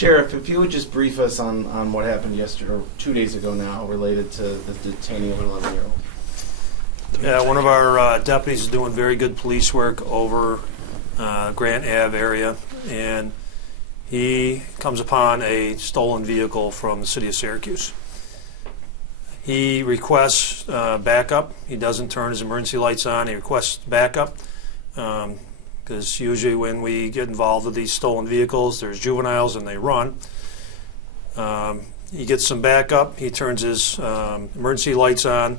Sheriff, if you would just brief us on what happened yesterday, or 2 days ago now, related to the detaining of an 11-year-old. Yeah, one of our deputies is doing very good police work over Grant Ave area, and he comes upon a stolen vehicle from the city of Syracuse. He requests backup. He doesn't turn his emergency lights on. He requests backup because usually when we get involved with these stolen vehicles, there's juveniles and they run. He gets some backup. He turns his emergency lights on.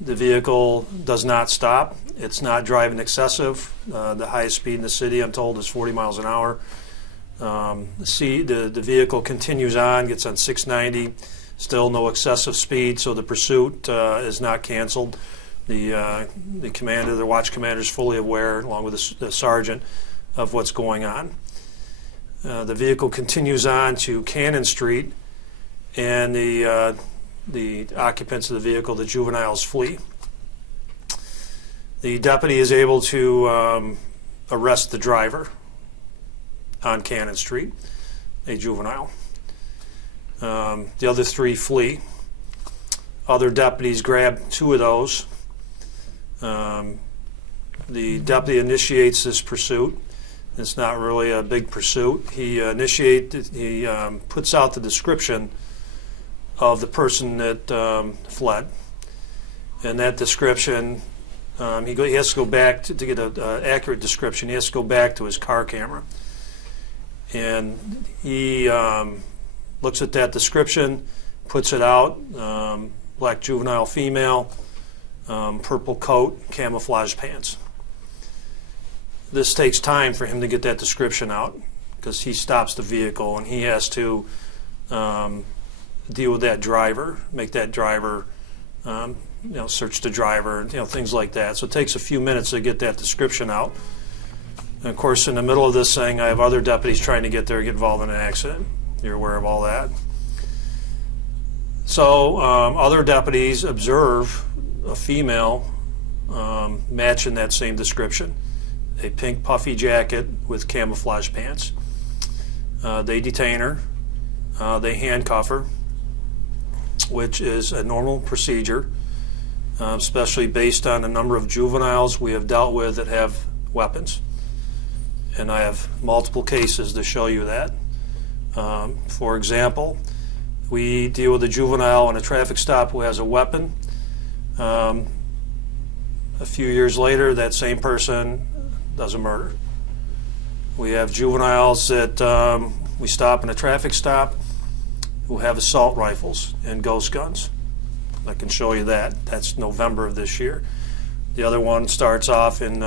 The vehicle does not stop. It's not driving excessive. The highest speed in the city, I'm told, is 40 miles an hour. The vehicle continues on, gets on 690. Still no excessive speed, so the pursuit is not canceled. The commander, the watch commander, is fully aware, along with the sergeant, of what's going on. The vehicle continues on to Cannon Street, and the occupants of the vehicle, the juveniles, flee. The deputy is able to arrest the driver on Cannon Street, a juvenile. The other three flee. Other deputies grab two of those. The deputy initiates this pursuit. It's not really a big pursuit. He puts out the description of the person that fled, and that description, he has to go back to get an accurate description. He has to go back to his car camera, and he looks at that description, puts it out. Black juvenile female, purple coat, camouflage pants. This takes time for him to get that description out because he stops the vehicle and he has to deal with that driver, make that driver, search the driver, things like that. So it takes a few minutes to get that description out. And of course, in the middle of this thing, I have other deputies trying to get there, get involved in an accident. You're aware of all that. So other deputies observe a female matching that same description, a pink puffy jacket with camouflage pants. They detain her. They handcuff her, which is a normal procedure, especially based on the number of juveniles we have dealt with that have weapons. And I have multiple cases to show you that. For example, we deal with a juvenile on a traffic stop who has a weapon. A few years later, that same person does a murder. We have juveniles that we stop in a traffic stop who have assault rifles and ghost guns. I can show you that. That's November of this year. The other one starts off in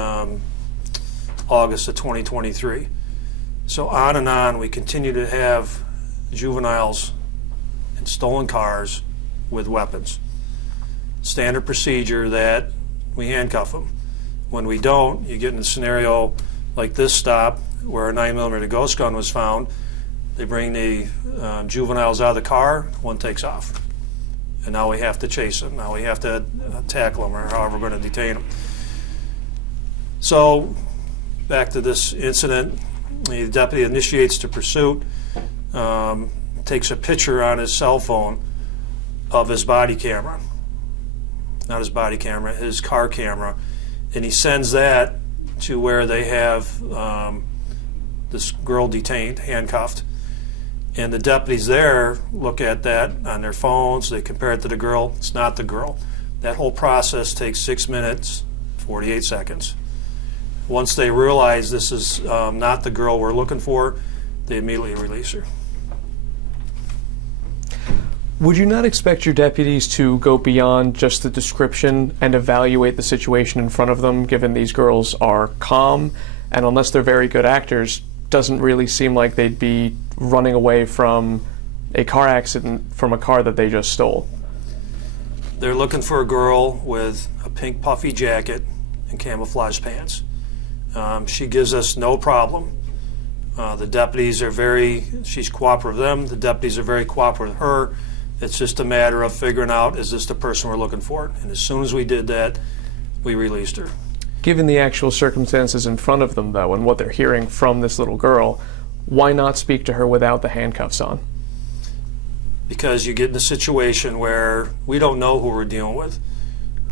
August of 2023. So on and on, we continue to have juveniles in stolen cars with weapons. Standard procedure that we handcuff them. When we don't, you get in a scenario like this stop where a 9mm ghost gun was found. They bring the juveniles out of the car, one takes off. And now we have to chase them. Now we have to tackle them, or however we're going to detain them. So back to this incident, the deputy initiates the pursuit, takes a picture on his cell phone of his body camera. Not his body camera, his car camera. And he sends that to where they have this girl detained, handcuffed. And the deputies there look at that on their phones. They compare it to the girl. It's not the girl. That whole process takes 6 minutes, 48 seconds. Once they realize this is not the girl we're looking for, they immediately release her. Would you not expect your deputies to go beyond just the description and evaluate the situation in front of them, given these girls are calm, and unless they're very good actors, doesn't really seem like they'd be running away from a car accident from a car that they just stole? They're looking for a girl with a pink puffy jacket and camouflage pants. She gives us no problem. The deputies are she's cooperative with them. The deputies are very cooperative with her. It's just a matter of figuring out, is this the person we're looking for? And as soon as we did that, we released her. Given the actual circumstances in front of them, though, and what they're hearing from this little girl, why not speak to her without the handcuffs on? Because you get in a situation where we don't know who we're dealing with.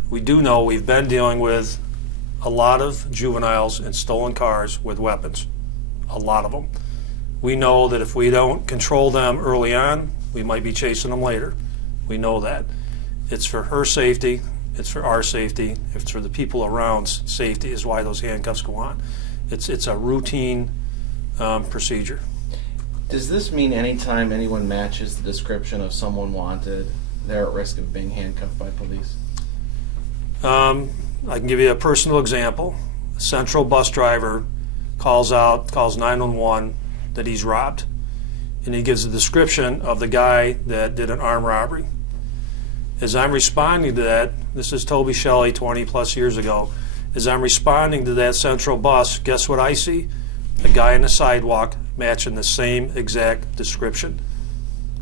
We do know we've been dealing with a lot of juveniles in stolen cars with weapons, a lot of them. We know that if we don't control them early on, we might be chasing them later. We know that. It's for her safety, it's for our safety, it's for the people around's safety is why those handcuffs go on. It's a routine procedure. Does this mean anytime anyone matches the description of someone wanted, they're at risk of being handcuffed by police? I can give you a personal example. A Central bus driver calls 911 that he's robbed. And he gives a description of the guy that did an armed robbery. As I'm responding to that, this is Toby Shelley 20 plus years ago, as I'm responding to that Central bus, guess what I see? A guy on the sidewalk matching the same exact description.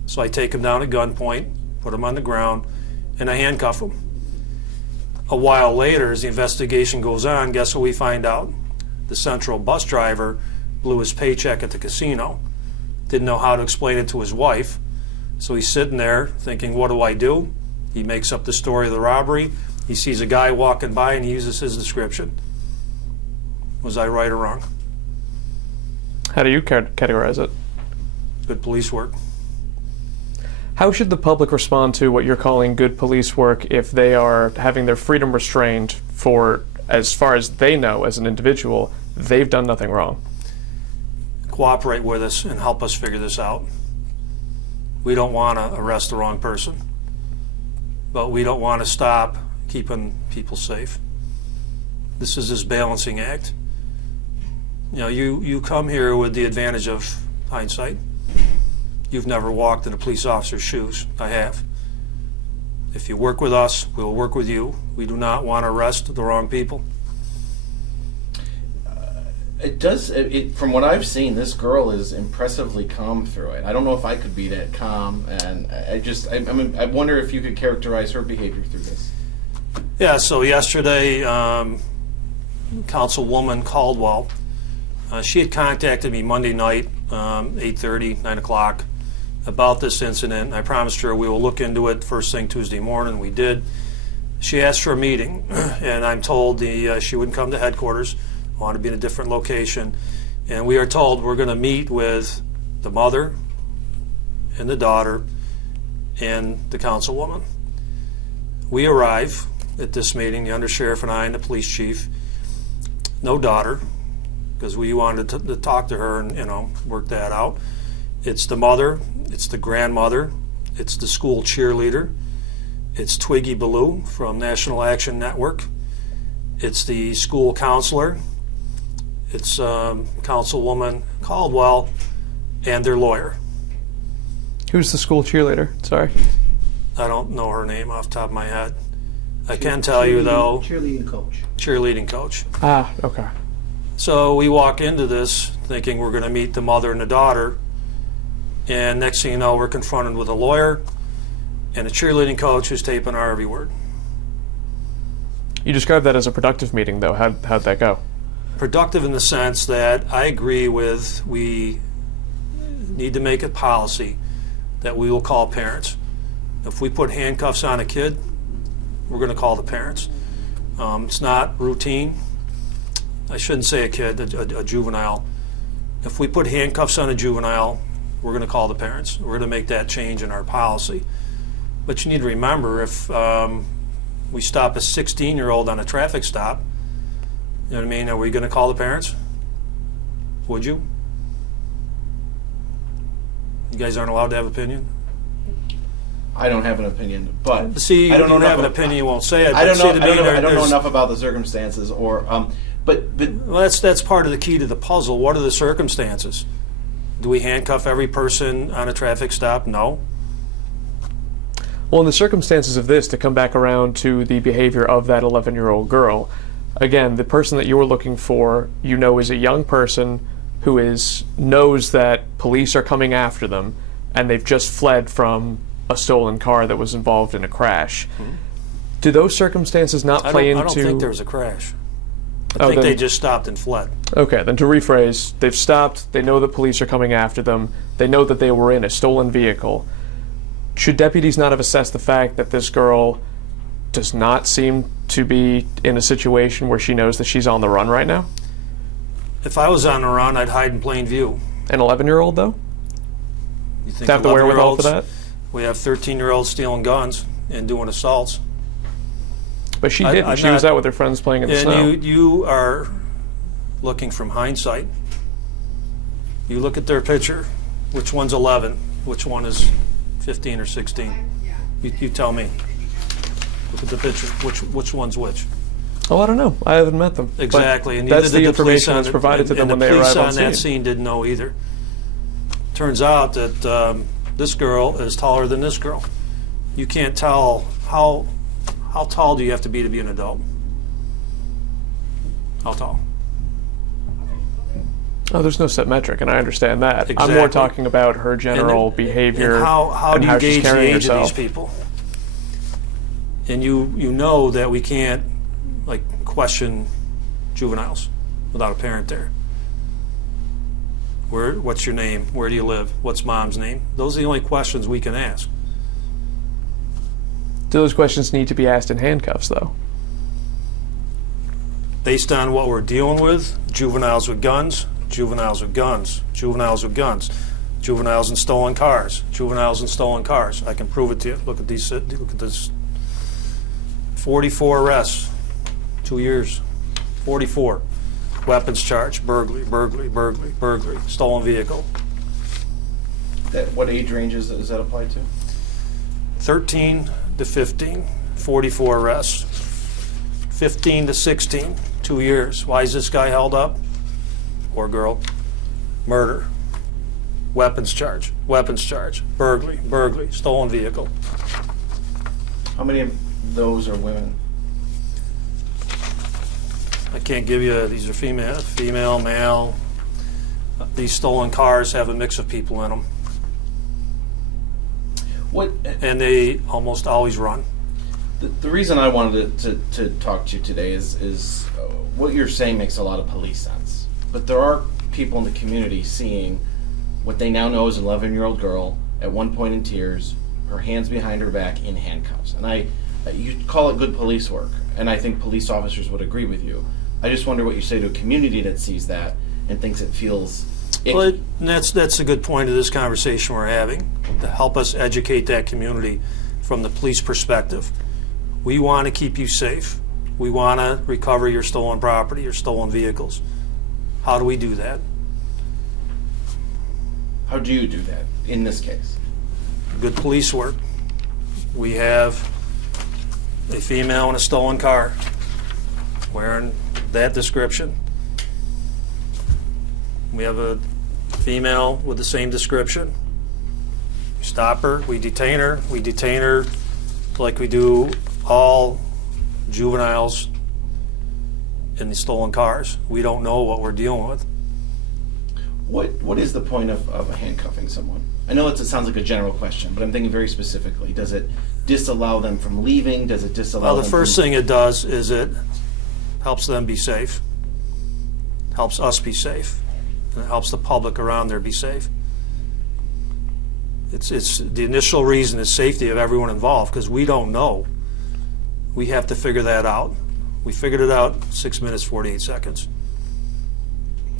So I take him down at gunpoint, put him on the ground, and I handcuff him. A while later, as the investigation goes on, guess what we find out? The Central bus driver blew his paycheck at the casino, didn't know how to explain it to his wife, so he's sitting there thinking, what do I do? He makes up the story of the robbery. He sees a guy walking by and he uses his description. Was I right or wrong? How do you categorize it? Good police work. How should the public respond to what you're calling good police work if they are having their freedom restrained for, as far as they know as an individual, they've done nothing wrong? Cooperate with us and help us figure this out. We don't want to arrest the wrong person, but we don't want to stop keeping people safe. This is this balancing act. You know, you come here with the advantage of hindsight. You've never walked in a police officer's shoes. I have. If you work with us, we'll work with you. We do not want to arrest the wrong people. It does. From what I've seen, this girl is impressively calm through it. I don't know if I could be that calm, and I wonder if you could characterize her behavior through this. Yeah. So yesterday, Councilwoman Caldwell, she had contacted me Monday night, 8:30, 9 o'clock, about this incident. I promised her we will look into it first thing Tuesday morning. We did. She asked for a meeting, and I'm told she wouldn't come to headquarters. Want to be in a different location, and we are told we're going to meet with the mother and the daughter and the councilwoman. We arrive at this meeting, the undersheriff and I and the police chief. No daughter, because we wanted to talk to her and work that out. It's the mother, it's the grandmother, it's the school cheerleader, it's Twiggy Ballou from National Action Network, it's the school counselor, it's Councilwoman Caldwell, and their lawyer. Who's the school cheerleader? Sorry. I don't know her name off the top of my head. I can tell you, though. Cheerleading coach. Cheerleading coach. Ah, okay. So we walk into this thinking we're going to meet the mother and the daughter, and next thing you know, we're confronted with a lawyer and a cheerleading coach who's taping our every word. You described that as a productive meeting, though. How'd that go? Productive in the sense that I agree with we need to make it policy that we will call parents. If we put handcuffs on a kid, we're going to call the parents. It's not routine. I shouldn't say a kid, a juvenile. If we put handcuffs on a juvenile, we're going to call the parents. We're going to make that change in our policy. But you need to remember, if we stop a 16-year-old on a traffic stop, you know what I mean? Are we going to call the parents? Would you? You guys aren't allowed to have opinion? I don't have an opinion, but See, I don't know you have an enough opinion, you won't say it. I don't but know. see, to I me, don't know there's- enough about the circumstances, or but Well, that's part of the key to the puzzle. What are the circumstances? Do we handcuff every person on a traffic stop? No. Well, in the circumstances of this, to come back around to the behavior of that 11-year-old girl, again, the person that you were looking for, is a young person who knows that police are coming after them, and they've just fled from a stolen car that was involved in a crash. Do those circumstances not play into... I don't think there was a crash. I think then- they just stopped and fled. Okay, then to rephrase, they've stopped, they know that police are coming after them, they know that they were in a stolen vehicle. Should deputies not have assessed the fact that this girl does not seem to be in a situation where she knows that she's on the run right now? If I was on the run, I'd hide in plain view. An 11-year-old, though? You think To have the wherewithal for 11-year-olds? that? We have 13-year-olds stealing guns and doing assaults. But she I- didn't. I'm She was not- out with her friends playing in the And snow. you are looking from hindsight. You look at their picture. Which one's 11? Which one is 15 or 16? You tell me. Look at the picture. Which one's which? Oh, I don't know. I haven't met them. But Exactly. And neither that's did the police information on that's the- provided to them when and they the arrive police on on that scene. scene didn't know either. Turns out that this girl is taller than this girl. You can't tell how tall do you have to be an adult? How tall? Oh, there's no set metric, and I understand that. I'm Exactly. more talking about her general And- behavior and how and do you how she's gauge the carrying age herself. of these people? And you know that we can't question juveniles without a parent there. What's your name? Where do you live? What's mom's name? Those are the only questions we can ask. Do those questions need to be asked in handcuffs, though? Based on what we're dealing with, juveniles with guns, juveniles with guns, juveniles with guns, juveniles in stolen cars, juveniles in stolen cars. I can prove it to you. Look at these. Look at this. 44 arrests, 2 years. 44. Weapons charge, burglary, stolen vehicle. What age ranges does that apply to? 13 to 15, 44 arrests. 15 to 16, 2 years. Why is this guy held up? Or girl? Murder. Weapons charge, burglary, stolen vehicle. How many of those are women? I can't give you, these are female, male. These stolen cars have a mix of people in them, What and they almost always run. the reason I wanted to talk to you today is what you're saying makes a lot of police sense. But there are people in the community seeing what they now know is an 11-year-old girl at one point in tears, her hands behind her back in handcuffs. And you call it good police work, and I think police officers would agree with you. I just wonder what you say to a community that sees that and thinks it feels icky. Well, and that's a good point of this conversation we're having, to help us educate that community from the police perspective. We want to keep you safe. We want to recover your stolen property, your stolen vehicles. How do we do that? How do you do that in this case? Good police work. We have a female in a stolen car wearing that description. We have a female with the same description. We stop her, we detain her like we do all juveniles in the stolen cars. We don't know what we're dealing with. What is the point of handcuffing someone? I know it sounds like a general question, but I'm thinking very specifically. Does it disallow them from leaving? Does it disallow Well, them the first from... thing it does is it helps them be safe, helps us be safe, and it helps the public around there be safe. It's the initial reason is safety of everyone involved, because we don't know. We have to figure that out. We figured it out 6 minutes, 48 seconds.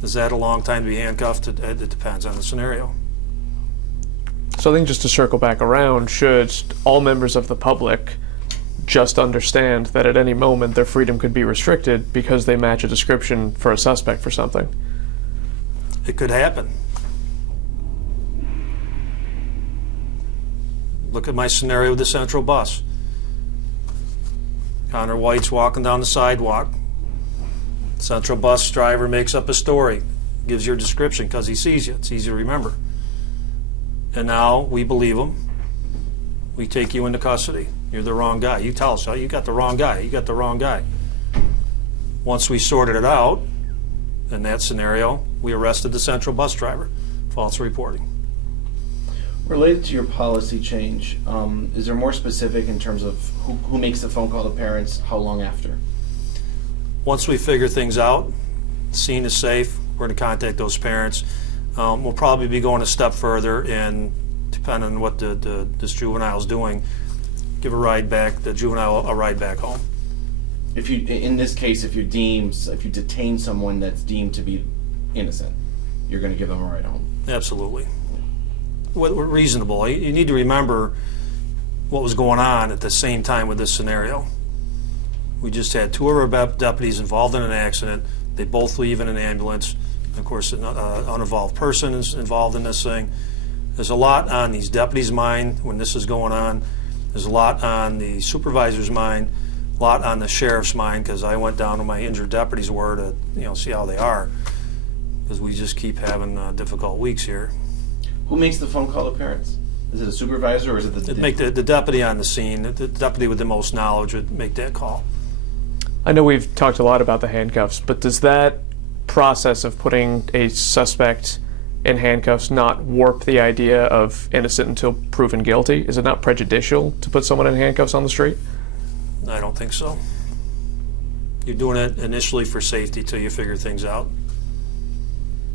Is that a long time to be handcuffed? It depends on the scenario. So I think just to circle back around, should all members of the public just understand that at any moment their freedom could be restricted because they match a description for a suspect for something? It could happen. Look at my scenario with the Central bus. Conor Wight's walking down the sidewalk. Central bus driver makes up a story, gives your description because he sees you. It's easy to remember. And now we believe him. We take you into custody. You're the wrong guy. You tell us, oh, you got the wrong guy. You got the wrong guy. Once we sorted it out, in that scenario, we arrested the Central bus driver. False reporting. Related to your policy change, is there more specific in terms of who makes the phone call to parents, how long after? Once we figure things out, the scene is safe, we're going to contact those parents. We'll probably be going a step further, and depending on what this juvenile is doing, give the juvenile a ride back home. If you, in this case, if you detain someone that's deemed to be innocent, you're going to give them a ride home. Absolutely. Reasonable. You need to remember what was going on at the same time with this scenario. We just had 2 of our deputies involved in an accident. They both leave in an ambulance. Of course, an uninvolved person is involved in this thing. There's a lot on these deputies' mind when this is going on. There's a lot on the supervisor's mind, a lot on the sheriff's mind, because I went down to my injured deputies' ward to see how they are, because we just keep having difficult weeks here. Who makes the phone call to parents? Is it a supervisor or is it the deputy on the scene? The deputy with the most knowledge would make that call. I know we've talked a lot about the handcuffs, but does that process of putting a suspect in handcuffs not warp the idea of innocent until proven guilty? Is it not prejudicial to put someone in handcuffs on the street? I don't think so. You're doing it initially for safety till you figure things out.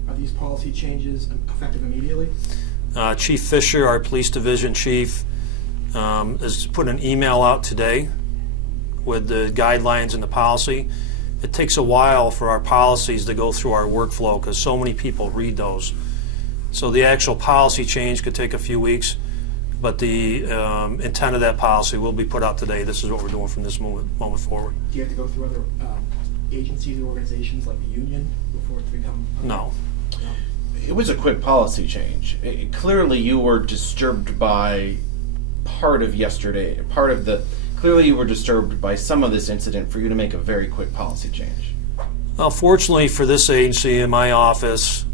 Are these policy changes effective immediately? Chief Fisher, our police division chief, has put an email out today with the guidelines and the policy. It takes a while for our policies to go through our workflow because so many people read those. So the actual policy change could take a few weeks, but the intent of that policy will be put out today. This is what we're doing from this moment forward. Do you have to go through other agencies or organizations like the union before it become? No. It was a quick policy change. Clearly, you were disturbed by Clearly, you were disturbed by some of this incident for you to make a very quick policy change. Well, fortunately for this agency in my office,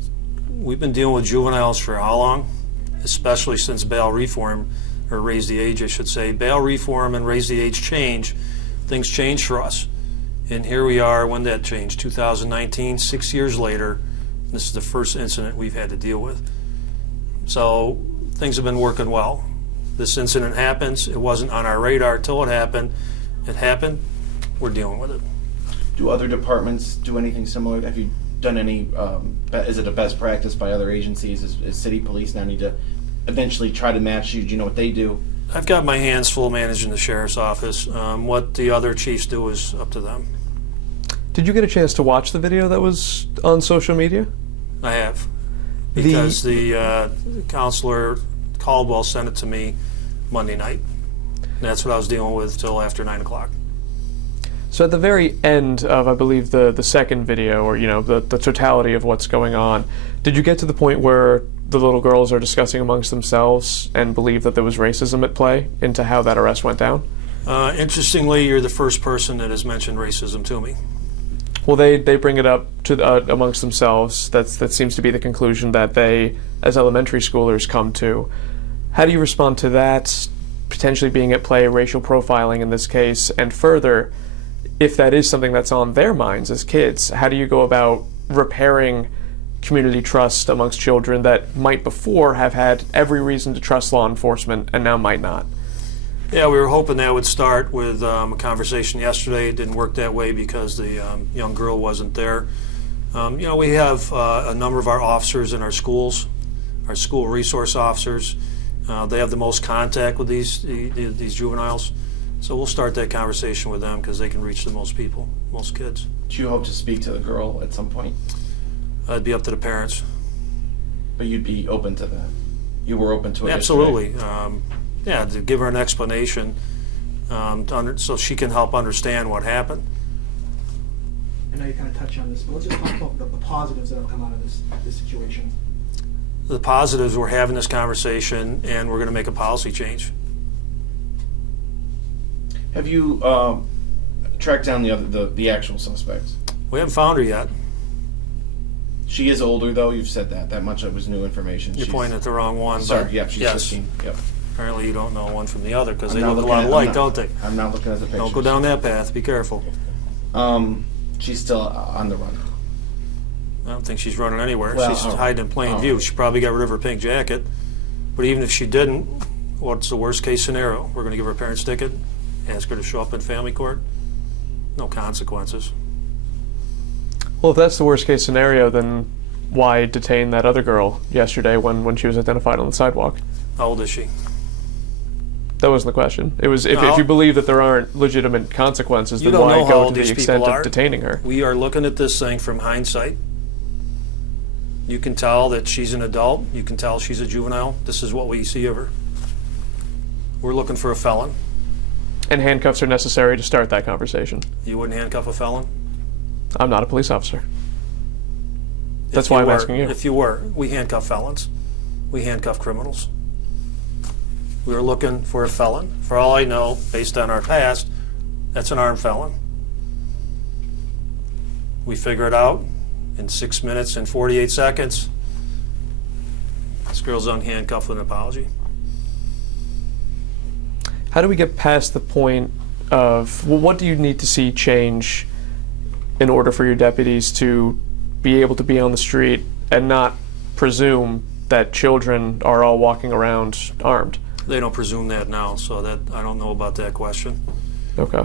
we've been dealing with juveniles for how long? Especially since bail reform, or raise the age, I should say. Bail reform and raise the age change. Things change for us. And here we are when that changed, 2019, 6 years later. This is the first incident we've had to deal with. So things have been working well. This incident happens. It wasn't on our radar till it happened. It happened. We're dealing with it. Do other departments do anything similar? Have you done any, is it a best practice by other agencies? Is city police now need to eventually try to match you? Do you know what they do? I've got my hands full managing the sheriff's office. What the other chiefs do is up to them. Did you get a chance to watch the video that was on social media? I have. Because the counselor Caldwell sent it to me Monday night. And that's what I was dealing with till after 9 o'clock. So at the very end of, I believe, the second video, or the totality of what's going on, did you get to the point where the little girls are discussing amongst themselves and believe that there was racism at play into how that arrest went down? Interestingly, you're the first person that has mentioned racism to me. Well, they bring it up to amongst themselves. That seems to be the conclusion that they, as elementary schoolers, come to. How do you respond to that, potentially being at play, racial profiling in this case, and further, if that is something that's on their minds as kids, how do you go about repairing community trust amongst children that might before have had every reason to trust law enforcement and now might not? Yeah, we were hoping that would start with a conversation yesterday. It didn't work that way because the young girl wasn't there. We have a number of our officers in our schools, our school resource officers. They have the most contact with these juveniles. So we'll start that conversation with them because they can reach the most people, most kids. Do you hope to speak to the girl at some point? It'd be up to the parents. But you'd be open to that? You were open to it? Absolutely. Yeah, to give her an explanation so she can help understand what happened. I know you kind of touched on this, but let's just talk about the positives that have come out of this situation. The positives, we're having this conversation and we're going to make a policy change. Have you tracked down the actual suspects? We haven't found her yet. She is older, though. You've said that. That much was new information. You're pointing at the wrong one. Sorry, yep, she's yes. 15. Yep. Apparently you don't know one from the other because they I'm not look a looking lot at- alike, I'm don't they? I'm not looking at the pictures. Don't go down that path. Be careful. She's still on the run. I don't think she's running anywhere. Well, She's hiding in plain view. She probably got rid of her pink jacket. But even if she didn't, what's the worst case scenario? We're going to give her a parent's ticket, ask her to show up in family court. No consequences. Well, if that's the worst case scenario, then why detain that other girl yesterday when she was identified on the sidewalk? How old is she? That wasn't the question. It was if No. you believe that there aren't legitimate consequences, You then don't why know how go old to the these extent people of are. detaining her? We are looking at this thing from hindsight. You can tell that she's an adult. You can tell she's a juvenile. This is what we see of her. We're looking for a felon. And handcuffs are necessary to start that conversation. You wouldn't handcuff a felon? I'm not a police officer. That's If why you I'm were- asking you. If you were, we handcuff felons. We handcuff criminals. We were looking for a felon. For all I know, based on our past, that's an armed felon. We figure it out in 6 minutes and 48 seconds. This girl's unhandcuffed with an apology. How do we get past the point of, well, what do you need to see change in order for your deputies to be able to be on the street and not presume that children are all walking around armed? They don't presume that now, so that I don't know about that question. Okay.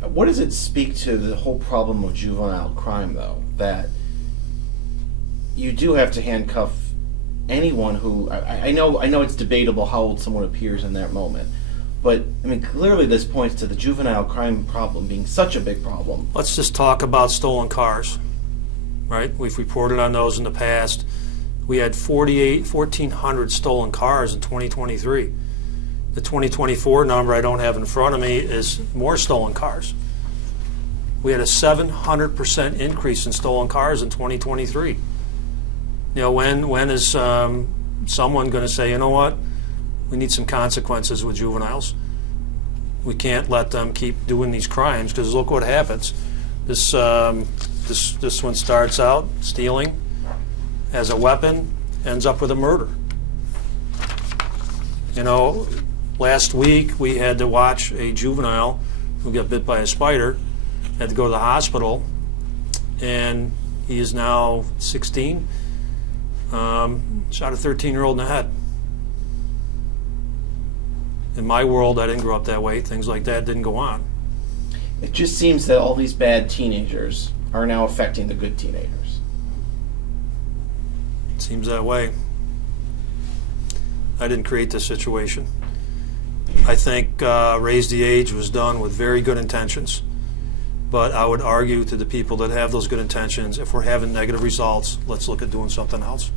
What does it speak to the whole problem of juvenile crime, though? That you do have to handcuff anyone who I know it's debatable how old someone appears in that moment, but I mean clearly this points to the juvenile crime problem being such a big problem. Let's just talk about stolen cars, right? We've reported on those in the past. We had 1,400 stolen cars in 2023. The 2024 number I don't have in front of me is more stolen cars. We had a 700% increase in stolen cars in 2023. You know, when is someone going to say, you know what, we need some consequences with juveniles? We can't let them keep doing these crimes, because look what happens. This one starts out stealing, has a weapon, ends up with a murder. You know, last week we had to watch a juvenile who got bit by a spider, had to go to the hospital, and he is now 16. Shot a 13-year-old in the head. In my world, I didn't grow up that way. Things like that didn't go on. It just seems that all these bad teenagers are now affecting the good teenagers. It seems that way. I didn't create this situation. I think Raise the Age was done with very good intentions. But I would argue to the people that have those good intentions, if we're having negative results, let's look at doing something else.